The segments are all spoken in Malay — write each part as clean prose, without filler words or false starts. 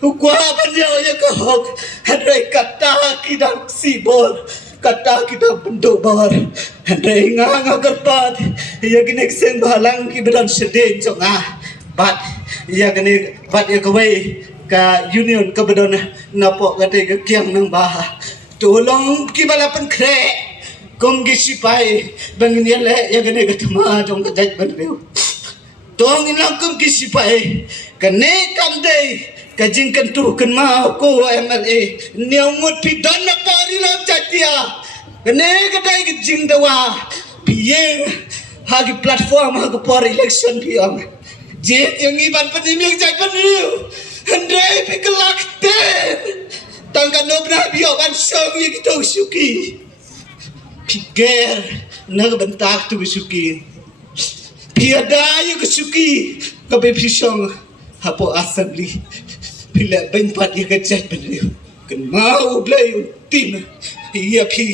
Gua beliau ya kehok Handai kata kita sibol Kata kita bentuk bar Handai nganga kerpat Ya gini sen balang kiberan sedih Jongah Bat Ya gini Bat ya kawai Ka union kebedan Napok kata ke kiang nang bah Tolong kibalapan krek Kum gisipai Bangin ya le Ya gini ketema Jong kejaj beriu Tong ilang kum gisipai Kene kandai Kajing kentu ken mau ko MLA niamut pidan na pari lam chatia kene kadai kajing dawa piye hagi platform hagi por election piang je yang iban penimik jai penriu handai pikelak te tangkan nobna bio ban song ye gitu suki piger nag bentak tu suki piada ye suki kabe pisong hapo assembly Bila benpat ia kejat beliau Kan mau beliau tim Ia pi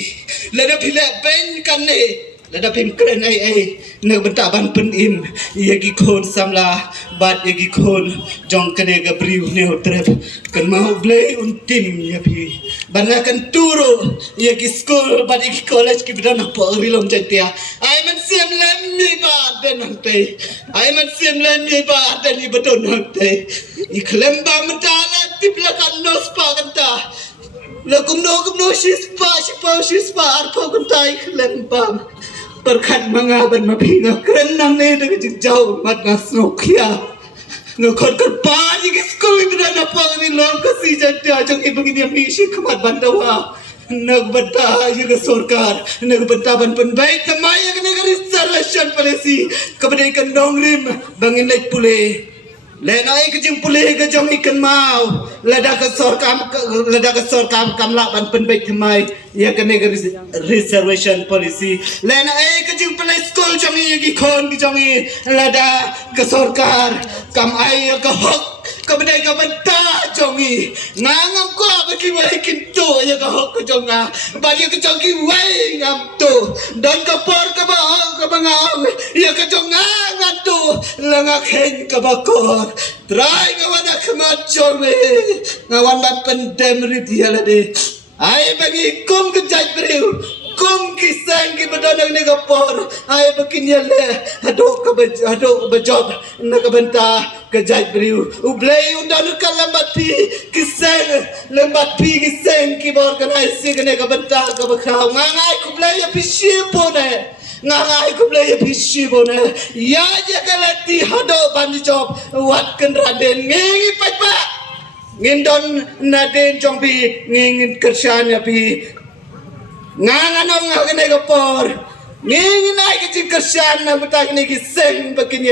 Lada bila ben kan ne Lada pim keren ai Nak bentaban penim Ia gikon samla Bat ia gikon Jong kene gabriu ne utrep Kan mau beliau tim Ia pi Banakan turu Ia gi school Bat ia gi college Ki bidan apa rilom jantia Ai man siam lemmi ba Den hantai Ai man siam lemmi ba Den i beton hantai Iklemba mentala Tiblakan nos pa kanta Lakumno shispa Arpo kanta iklemba Berkat mangaban mapinga Kerenang ne Dengan jauh mat nasnokia Ngakot kerpani Kiskul ibran apa Ni long kasih janda Jang ibang misi Kemat bandawa Nagbanta juga sorkar Nagbanta ban penbaik Tamaya kena restoration policy Kepada ikan nongrim Bangin naik pulih Lena ai kejing pulih ke jong ikan mau lada ke sorkam kamla ban penbaik thmai ya kene reservation policy lena ai kejing pulih school jong i gi khon gi jong i lada ke sorkar kam ai ke hok ke bedai ke benta jong i ngangam ko bagi wai kintu ya ke hok ke jong a bagi ke jong i wai ngam tu dan ke por ke ba ke bangau ya ke jong ngam tu langa khen ke bakor try ngawan akmat jong ngawan bat pendem rit ya lade ai bagi kum ke jaj beriu kum kisang ki badang ne kapor ai bakin ya le adok bejob na ka benta ke jaj beriu ublei undan kalambat pi kisang lembat pi kisang ki bor kan ai sig ne ka benta ka bakau ngangai ku blei ya pishipo ne ngangai ku blei ya pishipo ne ya je kalati hado ban job wat kan raden ngi pa ngindon naden jong pi ngin kersan ya pi nganganong ngene gopor ngin ai ke kersan na betang ni kiseng bakin